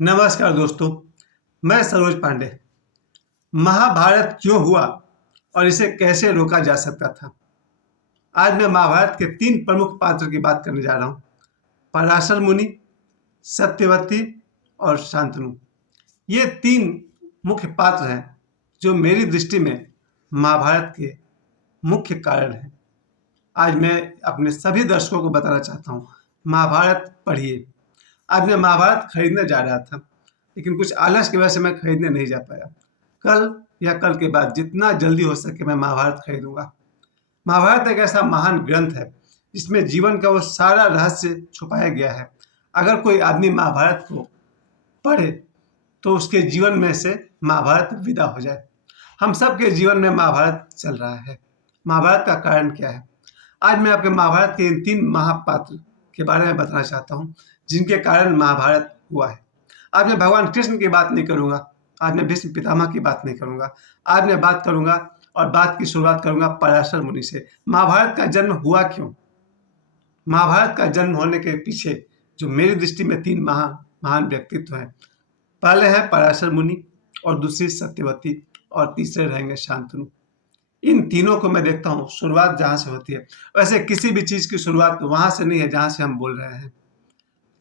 नमस्कार दोस्तों, मैं सरोज पांडे। महाभारत क्यों हुआ और इसे कैसे रोका जा सकता था। आज मैं महाभारत के 3 प्रमुख पात्र की बात करने जा रहा हूँ। पराशर मुनि, सत्यवती और शांतनु। ये 3 मुख्य पात्र हैं जो मेरी दृष्टि में महाभारत के मुख्य कारण हैं। आज मैं अपने सभी दर्शकों को बताना चाहता हूँ, महाभारत पढ़िए। आज मैं महाभारत खरीदने जा रहा था, लेकिन कुछ आलस की वजह से मैं खरीदने नहीं जा पाया। कल या कल के बाद जितना जल्दी हो सके मैं महाभारत खरीदूंगा। महाभारत एक ऐसा महान ग्रंथ है जिसमें जीवन का वो सारा रहस्य छुपाया गया है। अगर कोई आदमी महाभारत को पढ़े तो उसके जीवन में से महाभारत विदा हो जाए। हम सबके जीवन में महाभारत चल रहा है। महाभारत का कारण क्या है? आज मैं आपके महाभारत के इन 3 महापात्र के बारे में बताना चाहता हूँ जिनके कारण महाभारत हुआ है। आज मैं भगवान कृष्ण की बात नहीं करूँगा, आज मैं भीष्म पितामह की बात नहीं करूँगा। आज मैं बात करूँगा और बात की शुरुआत करूँगा पराशर मुनि से। महाभारत का जन्म हुआ क्यों? महाभारत का जन्म होने के पीछे जो मेरी दृष्टि में 3 महान व्यक्तित्व हैं। पहले है पराशर मुनि, और दूसरी सत्यवती, और तीसरे रहेंगे शांतनु। इन तीनों को मैं देखता हूँ शुरुआत जहाँ से होती है। वैसे किसी भी चीज़ की शुरुआत वहाँ से नहीं है जहाँ से हम बोल रहे हैं।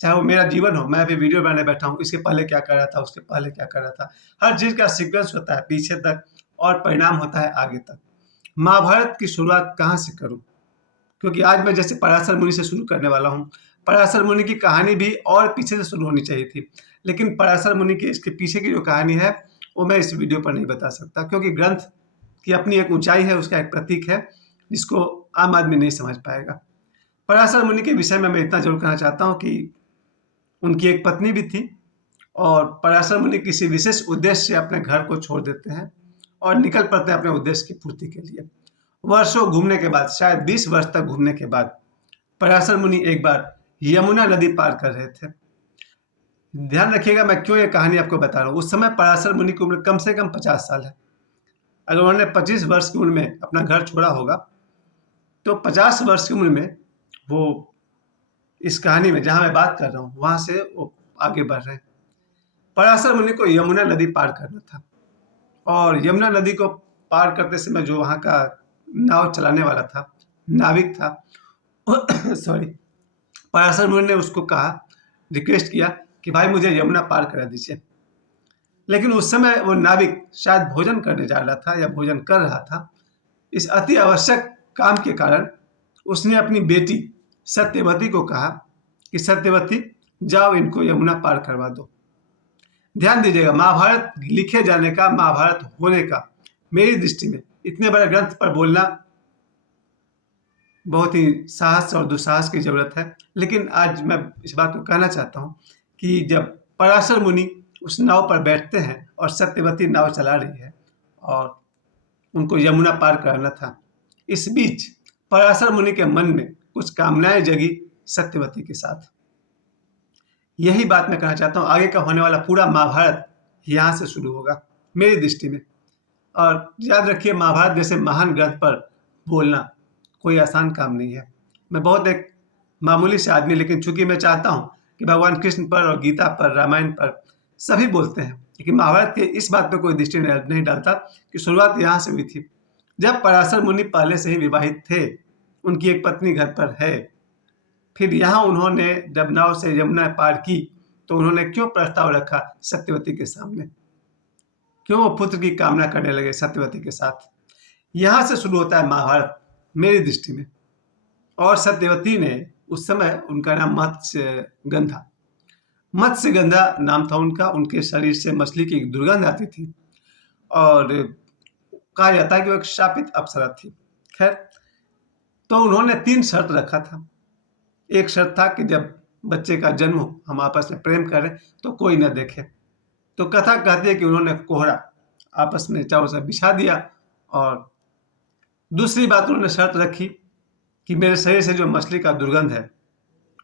चाहे वो मेरा जीवन हो, मैं अभी वीडियो बनाने बैठा हूँ, इसके पहले क्या कर रहा था, उसके पहले क्या कर रहा था। हर चीज़ का सीक्वेंस होता है पीछे तक, और परिणाम होता है आगे तक। महाभारत की शुरुआत कहाँ से करूँ? क्योंकि आज मैं जैसे पराशर मुनि से शुरू करने वाला हूँ। पराशर मुनि की कहानी भी और पीछे से शुरू होनी चाहिए थी, लेकिन पराशर मुनि के इसके पीछे की जो कहानी है वो मैं इस वीडियो पर नहीं बता सकता, क्योंकि ग्रंथ की अपनी एक ऊंचाई है, उसका एक प्रतीक है जिसको आम आदमी नहीं समझ पाएगा। पराशर मुनि के विषय में मैं इतना जरूर कहना चाहता हूँ कि उनकी एक पत्नी भी थी, और पराशर मुनि किसी विशेष उद्देश्य से अपने घर को छोड़ देते हैं और निकल पड़ते हैं अपने उद्देश्य की पूर्ति के लिए। वर्षों घूमने के बाद, शायद 20 वर्ष तक घूमने के बाद, पराशर मुनि एक बार यमुना नदी पार कर रहे थे। ध्यान रखिएगा मैं क्यों ये कहानी आपको बता रहा हूँ। उस समय पराशर मुनि की उम्र कम से कम 50 साल है। अगर उन्होंने 25 वर्ष की उम्र में अपना घर छोड़ा होगा तो 50 वर्ष की उम्र में वो इस कहानी में जहाँ मैं बात कर रहा हूँ वहाँ से वो आगे बढ़ रहे हैं। पराशर मुनि को यमुना नदी पार करना था, और यमुना नदी को पार करते समय जो वहाँ का नाव चलाने वाला था, नाविक था सॉरी, पराशर मुनि ने उसको कहा, रिक्वेस्ट किया कि भाई मुझे यमुना पार करा दीजिए। लेकिन उस समय वो नाविक शायद भोजन करने जा रहा था या भोजन कर रहा था। इस अति आवश्यक काम के कारण उसने अपनी बेटी सत्यवती को कहा कि सत्यवती जाओ इनको यमुना पार करवा दो। ध्यान दीजिएगा, महाभारत लिखे जाने का, महाभारत होने का, मेरी दृष्टि में इतने बड़े ग्रंथ पर बोलना बहुत ही साहस और दुस्साहस की जरूरत है। लेकिन आज मैं इस बात को कहना चाहता हूँ कि जब पराशर मुनि उस नाव पर बैठते हैं और सत्यवती नाव चला रही है और उनको यमुना पार कराना था, इस बीच पराशर मुनि के मन में कुछ कामनाएं जगी सत्यवती के साथ। यही बात मैं कहना चाहता हूँ। आगे का होने वाला पूरा महाभारत यहाँ से शुरू होगा मेरी दृष्टि में। और याद रखिए, महाभारत जैसे महान ग्रंथ पर बोलना कोई आसान काम नहीं है। मैं बहुत एक मामूली से आदमी, लेकिन चूंकि मैं चाहता हूँ कि भगवान कृष्ण पर और गीता पर, रामायण पर सभी बोलते हैं, लेकिन महाभारत के इस बात पर कोई दृष्टि नहीं डालता कि शुरुआत यहाँ से हुई थी। जब पराशर मुनि पहले से ही विवाहित थे, उनकी एक पत्नी घर पर है, फिर यहाँ उन्होंने जब नाव से यमुना पार की तो उन्होंने क्यों प्रस्ताव रखा सत्यवती के सामने? क्यों वो पुत्र की कामना करने लगे सत्यवती के साथ? यहाँ से शुरू होता है महाभारत मेरी दृष्टि में। और सत्यवती ने उस समय, उनका नाम मत्स्यगंधा नाम था उनका। उनके शरीर से मछली की दुर्गंध आती थी और कहा जाता है कि वो एक शापित अप्सरा थी। खैर, तो उन्होंने 3 शर्त रखा था। एक शर्त था कि जब बच्चे का जन्म हो, हम आपस में प्रेम करें तो कोई न देखे। तो कथा कहती है कि उन्होंने कोहरा आपस में चारों से बिछा दिया। और दूसरी बात उन्होंने शर्त रखी कि मेरे शरीर से जो मछली का दुर्गंध है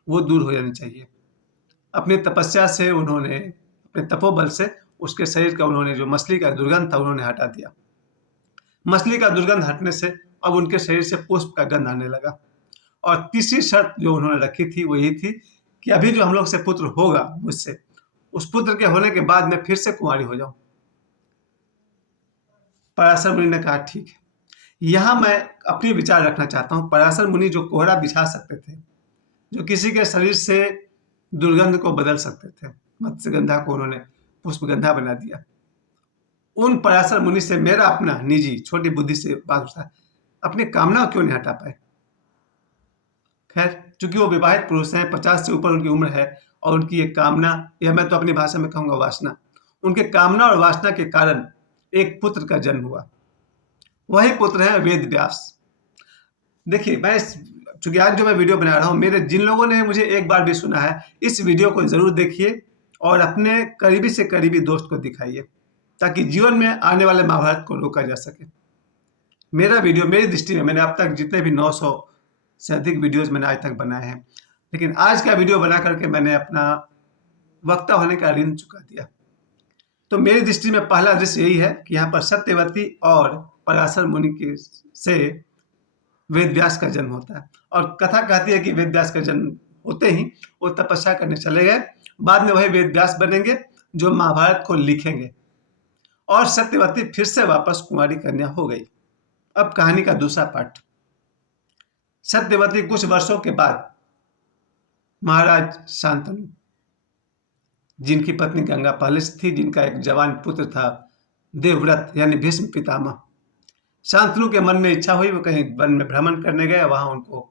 वो दूर हो जानी चाहिए। अपनी तपस्या से उन्होंने, अपने तपोबल से उसके शरीर का, उन्होंने जो मछली का दुर्गंध था उन्होंने हटा दिया। मछली का दुर्गंध हटने से अब उनके शरीर से पुष्प का गंध आने लगा। और तीसरी शर्त जो उन्होंने रखी थी वो यही थी कि अभी जो हम लोग से पुत्र होगा मुझसे, उस पुत्र के होने के बाद मैं फिर से कुंवारी हो जाऊं। पराशर मुनि ने कहा ठीक है। यहाँ मैं अपनी विचार रखना चाहता हूँ। पराशर मुनि जो कोहरा बिछा सकते थे, जो किसी के शरीर से दुर्गंध को बदल सकते थे, मत्स्यगंधा को उन्होंने पुष्पगंधा बना दिया। उन पराशर मुनि से मेरा अपना निजी छोटी बुद्धि से बात उठता है, अपनी कामना क्यों नहीं हटा पाए। खैर, चूंकि वो विवाहित पुरुष हैं, 50 से ऊपर उनकी उम्र है, और उनकी एक कामना, या मैं तो अपनी भाषा में कहूंगा वासना, उनके कामना और वासना के कारण एक पुत्र का जन्म हुआ। वही पुत्र है वेद व्यास। देखिए, मैं चूंकि आज जो मैं वीडियो बना रहा हूँ, मेरे जिन लोगों ने मुझे एक बार भी सुना है, इस वीडियो को जरूर देखिए और अपने करीबी से करीबी दोस्त को दिखाइए, ताकि जीवन में आने वाले महाभारत को रोका जा सके। मेरा वीडियो, मेरी दृष्टि में, मैंने अब तक जितने भी 900 से अधिक वीडियोस मैंने आज तक बनाए हैं, लेकिन आज का वीडियो बना करके मैंने अपना वक्ता होने का ऋण चुका दिया। तो मेरी दृष्टि में पहला दृश्य यही है कि यहाँ पर सत्यवती और पराशर मुनि के से वेद व्यास का जन्म होता है। और कथा कहती है कि वेद व्यास का जन्म होते ही वो तपस्या करने चले गए। बाद में वही वेद व्यास बनेंगे जो महाभारत को लिखेंगे, और सत्यवती फिर से वापस कुंवारी कन्या हो गई। अब कहानी का दूसरा पार्ट। सत्यवती कुछ वर्षों के बाद महाराज शांतनु, जिनकी पत्नी गंगा पहले से थी, जिनका एक जवान पुत्र था देवव्रत यानी भीष्म पितामह, शांतनु के मन में इच्छा हुई, वो कहीं वन में भ्रमण करने गए। वहां उनको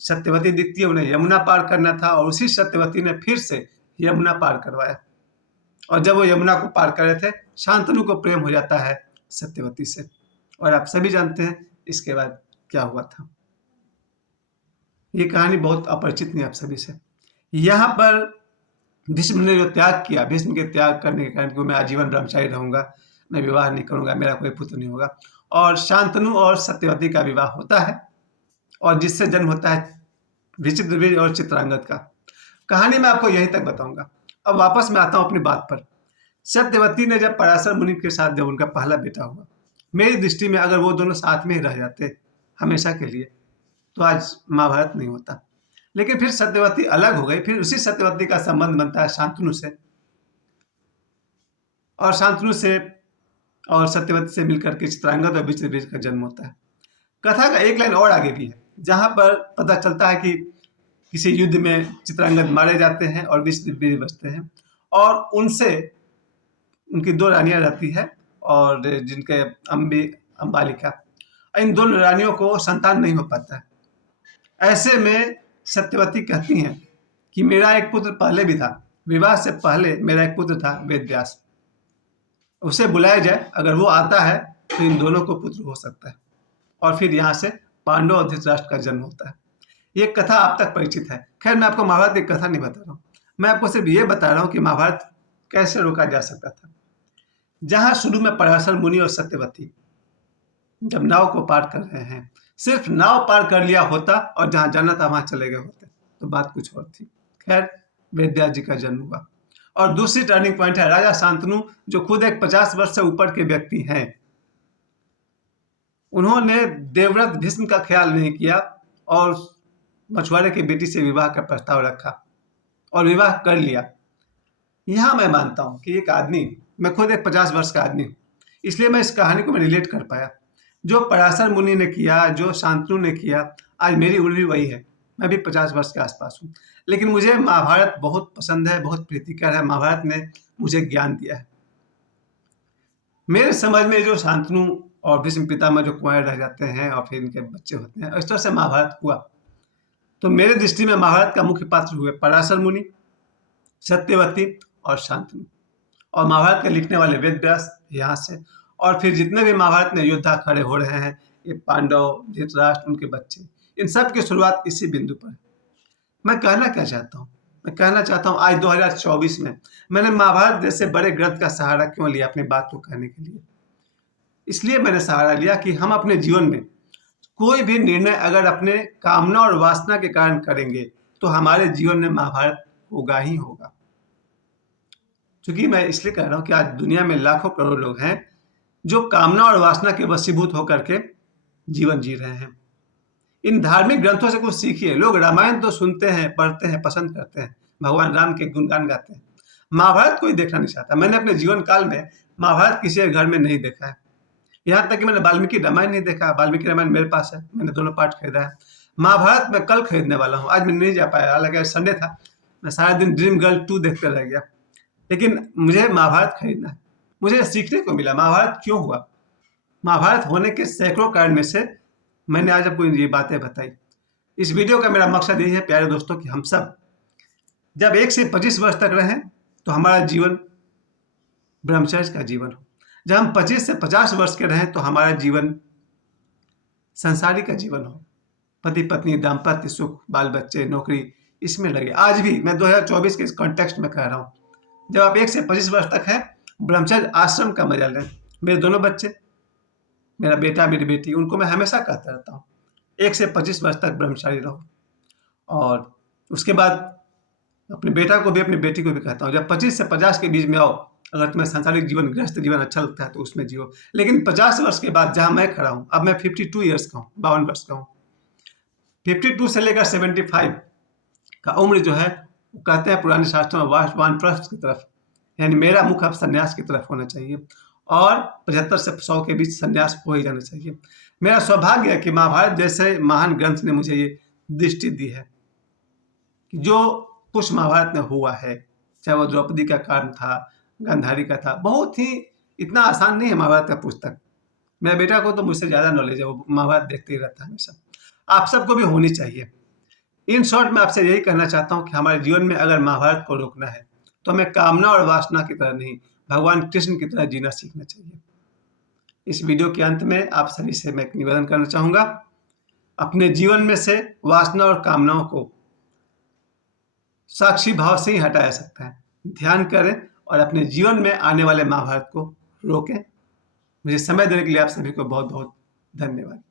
सत्यवती दिखती है, उन्हें यमुना पार करना था, और उसी सत्यवती ने फिर से यमुना पार करवाया। और जब वो यमुना को पार कर रहे थे, शांतनु को प्रेम हो जाता है सत्यवती से, और आप सभी जानते हैं इसके बाद क्या हुआ था। ये कहानी बहुत अपरिचित नहीं आप सभी से। यहाँ पर भीष्म ने जो त्याग किया, भीष्म के त्याग करने के कारण, मैं आजीवन ब्रह्मचारी रहूंगा, मैं विवाह नहीं करूंगा, मेरा कोई पुत्र नहीं होगा, और शांतनु और सत्यवती का विवाह होता है, और जिससे जन्म होता है विचित्रवीर्य और चित्रांगद का। कहानी मैं आपको यहीं तक बताऊंगा। अब वापस मैं आता हूं अपनी बात पर। सत्यवती ने जब पराशर मुनि के साथ जब उनका पहला बेटा हुआ, मेरी दृष्टि में अगर वो दोनों साथ में ही रह जाते हमेशा के लिए, तो आज महाभारत नहीं होता। लेकिन फिर सत्यवती अलग हो गई, फिर उसी सत्यवती का संबंध बनता है शांतनु से, और शांतनु से और सत्यवती से मिलकर के चित्रांगद और विचित्रवीर्य का जन्म होता है। कथा का एक लाइन और आगे भी है, जहां पर पता चलता है कि किसी युद्ध में चित्रांगद मारे जाते हैं और विचित्रवीर्य बचते हैं, और उनसे उनकी 2 रानियां रहती है, और जिनके अंबालिका, इन दोनों रानियों को संतान नहीं हो पाता है। ऐसे में सत्यवती कहती हैं कि मेरा एक पुत्र पहले भी था, विवाह से पहले मेरा एक पुत्र था वेद व्यास, उसे बुलाया जाए, अगर वो आता है तो इन दोनों को पुत्र हो सकता है। और फिर यहाँ से पांडव और धृतराष्ट्र का जन्म होता है। ये कथा आप तक परिचित है। खैर, मैं आपको महाभारत की कथा नहीं बता रहा हूँ, मैं आपको सिर्फ ये बता रहा हूँ कि महाभारत कैसे रोका जा सकता था। जहाँ शुरू में पराशर मुनि और सत्यवती जब नाव को पार कर रहे हैं, सिर्फ नाव पार कर लिया होता और जहाँ जाना था वहां चले गए होते, तो बात कुछ और थी। खैर, वेदव्यास जी का जन्म हुआ। और दूसरी टर्निंग पॉइंट है राजा शांतनु, जो खुद एक 50 वर्ष से ऊपर के व्यक्ति हैं। उन्होंने देवव्रत भीष्म का ख्याल नहीं किया और मछुआरे की बेटी से विवाह का प्रस्ताव रखा और विवाह कर लिया। यहां मैं मानता हूं कि एक आदमी, मैं खुद एक 50 वर्ष का आदमी हूं, इसलिए मैं इस कहानी को मैं रिलेट कर पाया। जो पराशर मुनि ने किया, जो शांतनु ने किया, आज मेरी उम्र भी वही है, मैं भी 50 वर्ष के आसपास हूँ। लेकिन मुझे महाभारत बहुत पसंद है, बहुत प्रीतिकर है। महाभारत ने मुझे ज्ञान दिया है। मेरे समझ में जो शांतनु और भीष्म पितामह जो कुंवारे रह जाते हैं और फिर इनके बच्चे होते हैं, इस तरह से महाभारत हुआ। तो मेरे दृष्टि में महाभारत का मुख्य पात्र हुए पराशर मुनि, सत्यवती और शांतनु, और महाभारत के लिखने वाले वेद व्यास यहाँ से, और फिर जितने भी महाभारत में योद्धा खड़े हो रहे हैं, ये पांडव, धृतराष्ट्र, उनके बच्चे, इन सब की शुरुआत इसी बिंदु पर है। मैं कहना क्या चाहता हूँ? मैं कहना चाहता हूँ आज 2024 में मैंने महाभारत जैसे बड़े ग्रंथ का सहारा क्यों लिया अपनी बात को कहने के लिए? इसलिए मैंने सहारा लिया कि हम अपने जीवन में कोई भी निर्णय अगर अपने कामना और वासना के कारण करेंगे तो हमारे जीवन में महाभारत होगा ही होगा। क्योंकि मैं इसलिए कह रहा हूँ कि आज दुनिया में लाखों करोड़ लोग हैं जो कामना और वासना के वशीभूत होकर के जीवन जी रहे हैं। इन धार्मिक ग्रंथों से कुछ सीखिए। लोग रामायण तो सुनते हैं, पढ़ते हैं, पसंद करते हैं, भगवान राम के गुणगान गाते हैं। महाभारत कोई देखना नहीं चाहता। मैंने अपने जीवन काल में महाभारत किसी के घर में नहीं देखा है। यहाँ तक कि मैंने वाल्मीकि रामायण नहीं देखा। वाल्मीकि रामायण मेरे पास है, मैंने दोनों पार्ट खरीदा है। महाभारत मैं कल खरीदने वाला हूँ, आज मैं नहीं जा पाया, हालांकि संडे था। मैं सारा दिन ड्रीम गर्ल 2 देखते रह गया, लेकिन मुझे महाभारत खरीदना है। मुझे सीखने को मिला महाभारत क्यों हुआ। महाभारत होने के सैकड़ों कारण में से मैंने आज आपको ये बातें बताई। इस वीडियो का मेरा मकसद यही है प्यारे दोस्तों कि हम सब जब 1 से 25 वर्ष तक रहें तो हमारा जीवन ब्रह्मचर्य का जीवन हो। जब हम 25 से 50 वर्ष के रहें तो हमारा जीवन संसारी का जीवन हो। पति पत्नी, दाम्पत्य सुख, बाल बच्चे, नौकरी, इसमें लगे। आज भी मैं 2024 के इस कॉन्टेक्स्ट में कह रहा हूँ, जब आप 1 से 25 वर्ष तक हैं, ब्रह्मचर्य आश्रम का मजा लें। मेरे दोनों बच्चे, मेरा बेटा मेरी बेटी, उनको मैं हमेशा कहता रहता हूँ 1 से 25 वर्ष तक ब्रह्मचारी रहो। और उसके बाद अपने बेटा को भी, अपनी बेटी को भी कहता हूँ, जब 25 से 50 के बीच में आओ, अगर तुम्हें सांसारिक जीवन, गृहस्थ जीवन अच्छा लगता है तो उसमें जियो। लेकिन 50 वर्ष के बाद जहाँ मैं खड़ा हूँ, अब मैं 52 ईयर्स का हूँ, 52 वर्ष का हूँ, 52 से लेकर 75 का उम्र जो है, वो कहते हैं पुराने शास्त्रों में वानप्रस्थ की तरफ, यानी मेरा मुख अब संन्यास की तरफ होना चाहिए और 75 से 100 के बीच संन्यास हो ही जाना चाहिए। मेरा सौभाग्य है कि महाभारत जैसे महान ग्रंथ ने मुझे ये दृष्टि दी है कि जो कुछ महाभारत में हुआ है, चाहे वो द्रौपदी का कारण था, गांधारी का था, बहुत ही इतना आसान नहीं है महाभारत का पुस्तक। मेरे बेटा को तो मुझसे ज़्यादा नॉलेज है, वो महाभारत देखते ही रहता है हमेशा। आप सबको भी होनी चाहिए। इन शॉर्ट मैं आपसे यही कहना चाहता हूँ कि हमारे जीवन में अगर महाभारत को रोकना है तो हमें कामना और वासना की तरह नहीं, भगवान कृष्ण की तरह जीना सीखना चाहिए। इस वीडियो के अंत में आप सभी से मैं एक निवेदन करना चाहूँगा, अपने जीवन में से वासना और कामनाओं को साक्षी भाव से ही हटाया जा सकता है। ध्यान करें और अपने जीवन में आने वाले महाभारत को रोकें। मुझे समय देने के लिए आप सभी को बहुत बहुत धन्यवाद।